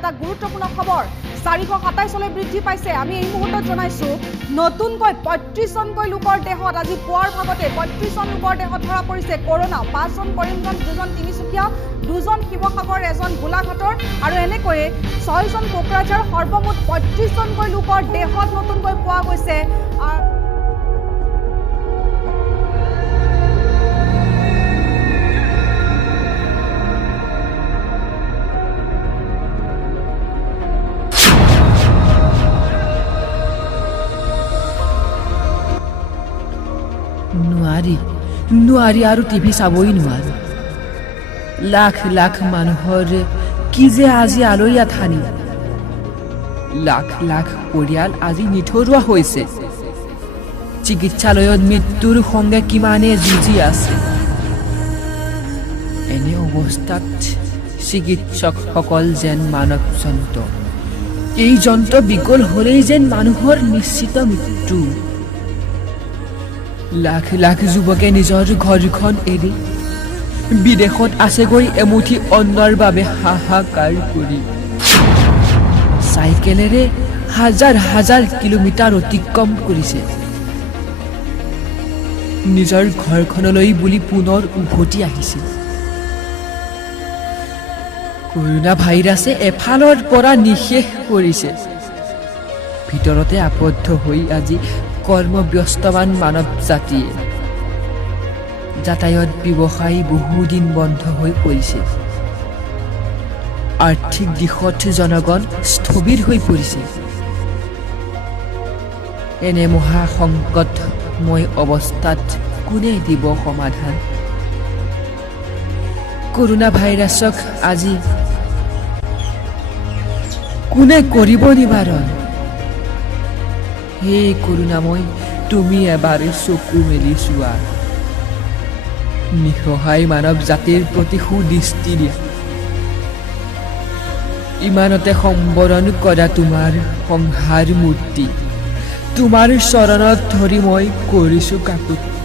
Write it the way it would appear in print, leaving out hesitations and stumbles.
এটা গুৰুত্বপূৰ্ণ খবৰ 427লৈ বৃদ্ধি পাইছে আমি এই মুহূৰ্তত জনাইছো নতুনকৈ 35জনকৈ লোকৰ দেহত আজি পুৱাৰ ভাগতে 35জন লোকৰ দেহত ধৰা পৰিছে কৰোনা 5জন কৰিমগঞ্জ 2জন তিনিচুকীয়া 2জন শিৱসাগৰ 1জন গোলাঘাটৰ আৰু এনেকৈ 6জন কোকৰাঝাৰ সৰ্বমুঠ 35জনকৈ লোকৰ দেহত নতুনকৈ পোৱা গৈছে নোৱাৰি আৰু টিভি চাবই নোৱাৰো লাখ লাখ মানুহৰ কি যে আজি আলহী আথানি লাখ লাখ পৰিয়াল আজি নিথৰুৱা হৈছে চিকিৎসালয়ত মৃত্যুৰ সঙ্গে কিমানে যুঁজি আছে এনে অৱস্থাত চিকিৎসকসকল যেন মানৱ যন্ত্ৰ এই যন্ত্ৰ বিকল হ'লেই যেন মানুহৰ নিশ্চিত মৃত্যু লাখ লাখ যুৱকে নিজৰ ঘৰখন এৰি বিদেশত আছেগৈ এমুঠি অন্নৰ বাবে হাহাকাৰ কৰি চাইকেলেৰে হাজাৰ হাজাৰ কিলোমিটাৰ অতিক্ৰম কৰিছে নিজৰ ঘৰখনলৈ বুলি পুনৰ উভতি আহিছে কৰোনা ভাইৰাছে এফালৰ পৰা নিশেষ কৰিছে ভিতৰতে আবদ্ধ হৈ আজি কৰ্মব্যস্তমান মানৱ জাতিয়ে যাতায়াত ব্যৱসায় বহুদিন বন্ধ হৈ পৰিছে আৰ্থিক দিশত জনগণ স্থবিৰ হৈ পৰিছে এনে মহা সংকটময় অৱস্থাত কোনে দিব সমাধান কৰোনা ভাইৰাছক আজি কোনে কৰিব নিবাৰণ হে কৰোনাময় তুমি এবাৰে চকু মেলি চোৱা নিসহায় মানৱ জাতিৰ প্ৰতি সুদৃষ্টি দিয়া ইমানতে সম্বৰণ কৰা তোমাৰ সংহাৰ মূৰ্তি তোমাৰ চৰণত ধৰি মই কৰিছো কাকুতি